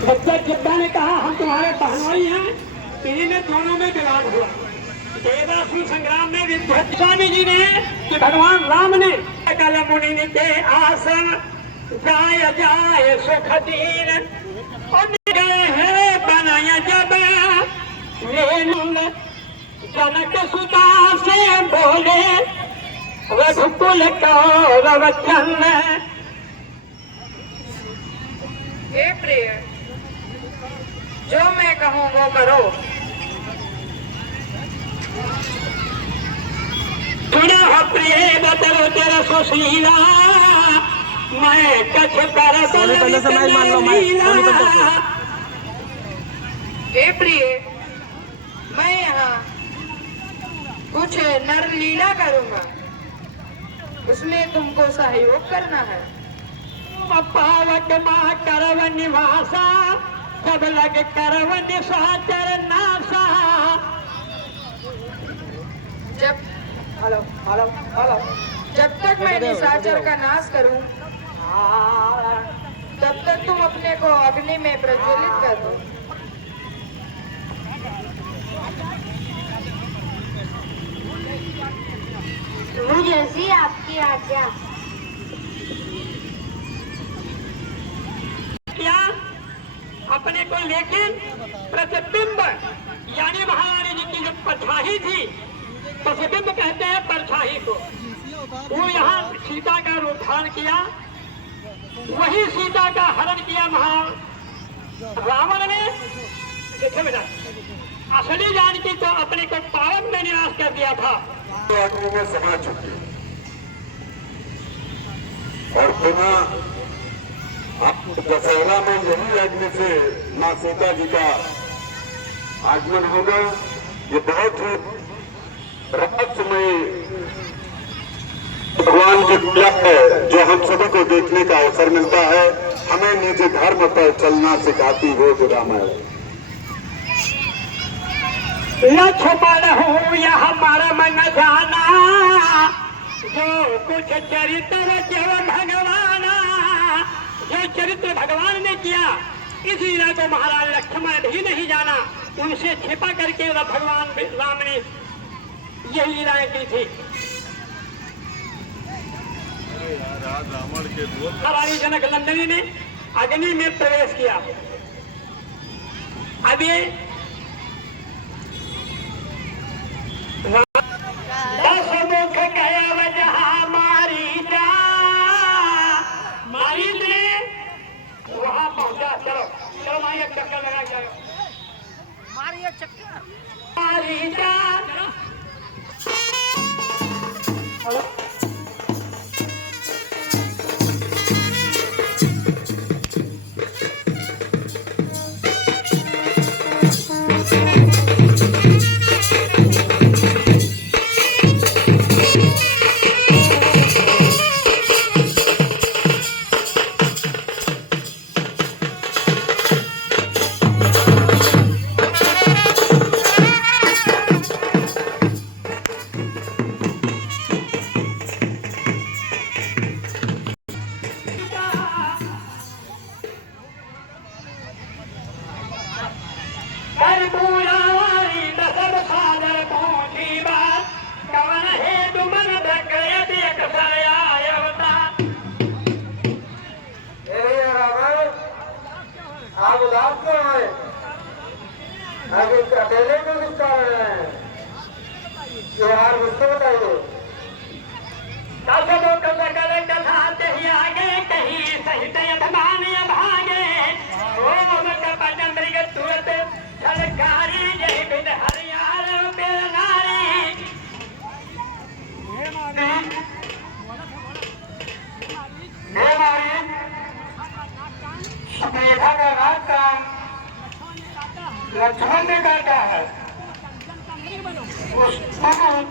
जब जिब्बा ने कहा हम तुम्हारे बहनोई हैं, इन्हीं दोनों में विवाद हुआ। देवासुर संग्राम में विद्वत स्वामी जी ने कि भगवान राम ने कल मुनि के आसन जाय जाय सुख दीन गए हैं बनाया जब जनक सुता से बोले रघुकुल कौरव चंद। हे प्रिय, जो मैं कहूँ वो करो। सुना प्रिय बतरो तेरा सुशीला, मैं कछ कर पहले से मैं मान लो हे प्रिय, मैं यहाँ कुछ नर लीला करूँगा, उसमें तुमको सहयोग करना है। पावक माँ करव निवासा, जब लग करव निशाचर नासा। जब हेलो हेलो हेलो जब तक मैं निशाचर का नाश करूं, तब तक तुम अपने को अग्नि में प्रज्वलित कर दो। जैसी आपकी आज्ञा। क्या अपने को लेकिन प्रतिबिंब यानी महारानी जी की जो परछाई थी, प्रतिबिंब कहते हैं परछाई को, वो यहाँ सीता का रूप धारण किया, वही सीता का हरण किया रावण ने। देखो बेटा, असली जानकी तो अपने को पावन में निवास कर दिया था। अग्नि में समा चुकी और पुनः दशहरा में यही अग्नि से माँ सीता जी का आगमन होगा। ये बहुत ही रहस्यमय भगवान की लीला है, जो हम सभी को देखने का अवसर मिलता है। हमें निज धर्म पर चलना सिखाती रोज रामायण। लक्ष्मण हो या हमारा मन जाना, जो कुछ चरित्र केव भगवान, जो चरित्र भगवान ने किया इस लीला को महाराज लक्ष्मण भी नहीं जाना। उनसे छिपा करके भगवान राम ने यही लीलाएं की थी। रानी जनक नंदिनी ने अग्नि में प्रवेश किया। अब ये दशमुख गया जहाँ मारीचा, मारीच ने वहां पहुंचा। चलो चलो मारी एक चक्कर लगा, चलो मारी एक चक्कर मारीचा। आप उदास क्यों है? अभी अकेले क्यों गुस्सा रहे हैं? त्योहार मुझसे बताइए। आगे कहीं सहित अभिमान भागे, ओम कपचंद्रिक तुरत झलकारी, जय बिन हरियार बेनारी। मेघा का रात काम लक्ष्मण ने काटा है, उस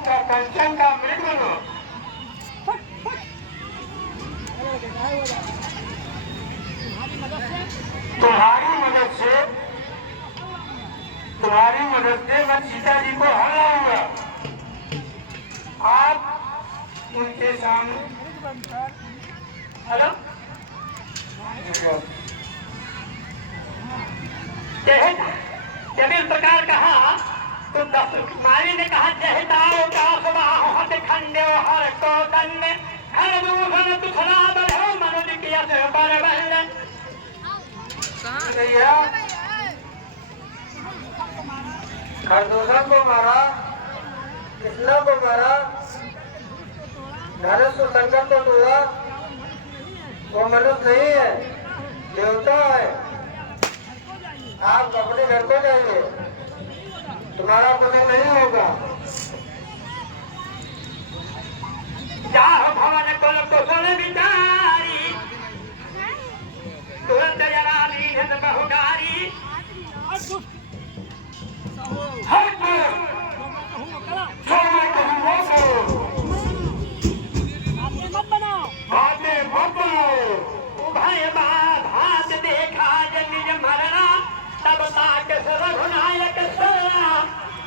का कंचन का मृग बनो। तुम्हारी मदद से मैं सीता जी को हराऊंगा। आप उनके सामने हेलो जब इस प्रकार कहा तो माली ने कहा जहदाओ का सुबाहत खंडे हर को दंड हर दूधन तुखला बल मनुज किया से बरबल। भैया खरदूषण को मारा, कृष्णा को मारा, धनुष को संकट को तोड़ा। वो मनुष्य नहीं है, देवता है। आप अपने घर को जाइए, तुम्हारा कुछ नहीं होगा। जाओ भवन कुल कुशल विचारी तुरंत जरा लीन बहुगारी उभय भात देखा निज मरना तब ताक रघुनायक सरा।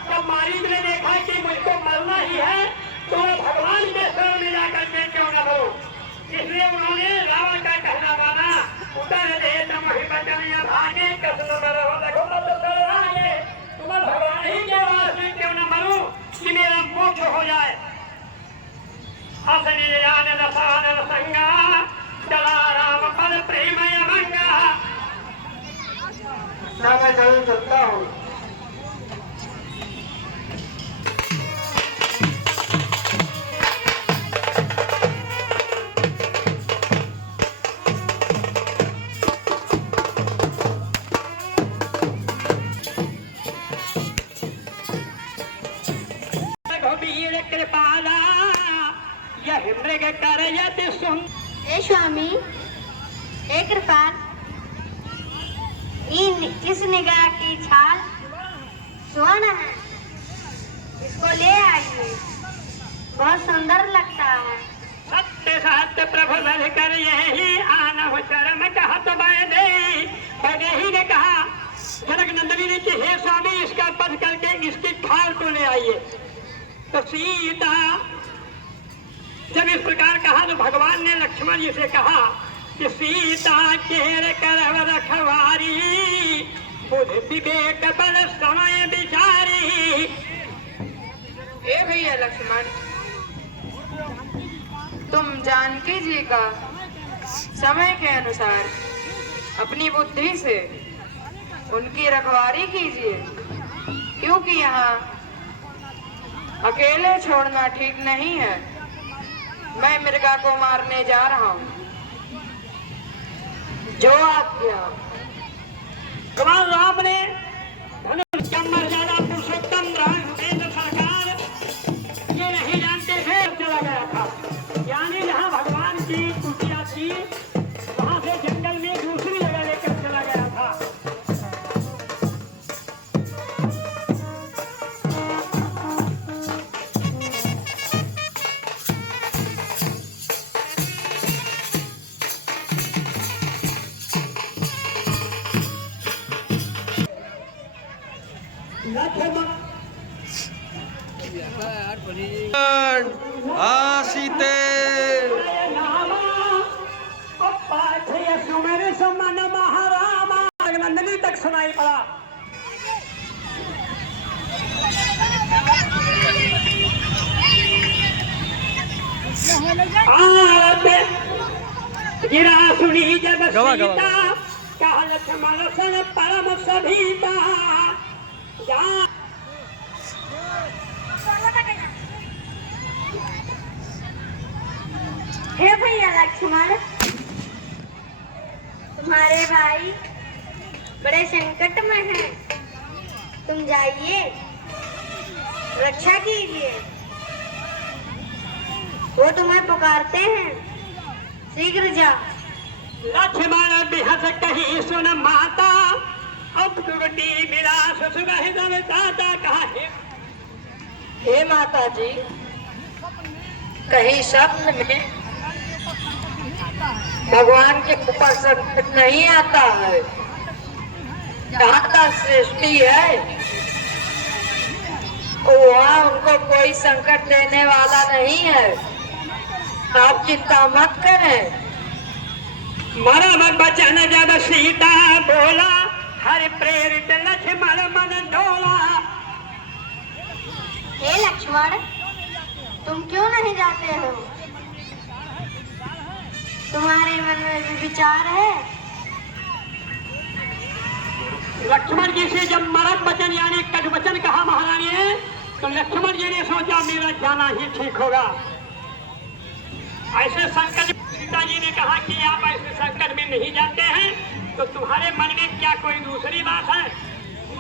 जब मारीब ने देखा कि मुझको मरना ही है तो भगवान के शरण में जाकर के क्यों न मरो, इसलिए उन्होंने रावण का कहना माना। उतर दे तुम ही बचन भागे कृष्ण आगे, तुम भगवान ही के वास में क्यों न मरूं कि मेरा मोक्ष हो जाए। हसनी आनंद सानंद संगा चला राम पद प्रेमय मंगा। मैं जरूर चलता हूँ। वीर कृपाला यह मृग करयत सुन। ए स्वामी, ए कृपाल, इस निगाह की छाल स्वर्ण है, इसको ले आइए, बहुत सुंदर लगता है। सत्य सत्य प्रभु बल कर यही आना हो शर्म कहत बैदे। बैदेही ने कहा जनक नंदिनी ने कि हे स्वामी इसका पद करके इसकी खाल को ले आइए। तो सीता जब इस प्रकार कहा तो भगवान ने लक्ष्मण जी से कहा कि सीता केर करव रखवारी बुद्धि विवेक बल समय विचारी। ए भैया लक्ष्मण, तुम जानकी जी का समय के अनुसार अपनी बुद्धि से उनकी रखवारी कीजिए, क्योंकि यहाँ अकेले छोड़ना ठीक नहीं है। मैं मृगा को मारने जा रहा हूँ। जो आज्ञा। भगवान राम ने धनुष का मर्यादा पुरुषोत्तम राम सरकार ये नहीं जानते थे, चला गया था। यानी जहाँ भगवान की कुटिया थी वहां से जंगल में दूसरी जगह लेकर चला गया था। आसीते सुमेर सम्मान महारामा नंदिनी तक सुनाई पड़ा। गिरा सुनी जब सीता कहा लक्ष्मण सन परम सभीता। हे भैया लक्ष्मण, तुम्हारे भाई बड़े संकट में हैं, तुम जाइए रक्षा कीजिए, वो तुम्हें पुकारते हैं, शीघ्र जा। लक्ष्मण बिहस कही सुन माता अब दुर्गति मिला ससुर दादा कहा हे माता जी, कहीं स्वप्न में भगवान के ऊपर संकट नहीं आता है। जहाँ तक सृष्टि है वहाँ उनको कोई संकट देने वाला नहीं है। आप चिंता मत करें। मरम बचन जब सीता बोला हर प्रेरित लक्ष्मण, तुम क्यों नहीं जाते हो? तुम्हारे मन में भी विचार है? लक्ष्मण जी से जब मरद वचन यानी कट वचन कहा महारानी ने, तो लक्ष्मण जी ने सोचा मेरा जाना ही ठीक होगा। ऐसे संकट सीता जी ने कहा कि आप ऐसे संकट में नहीं जाते हैं तो तुम्हारे मन में क्या कोई दूसरी बात है?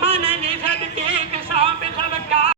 मन निषद देख सब सब का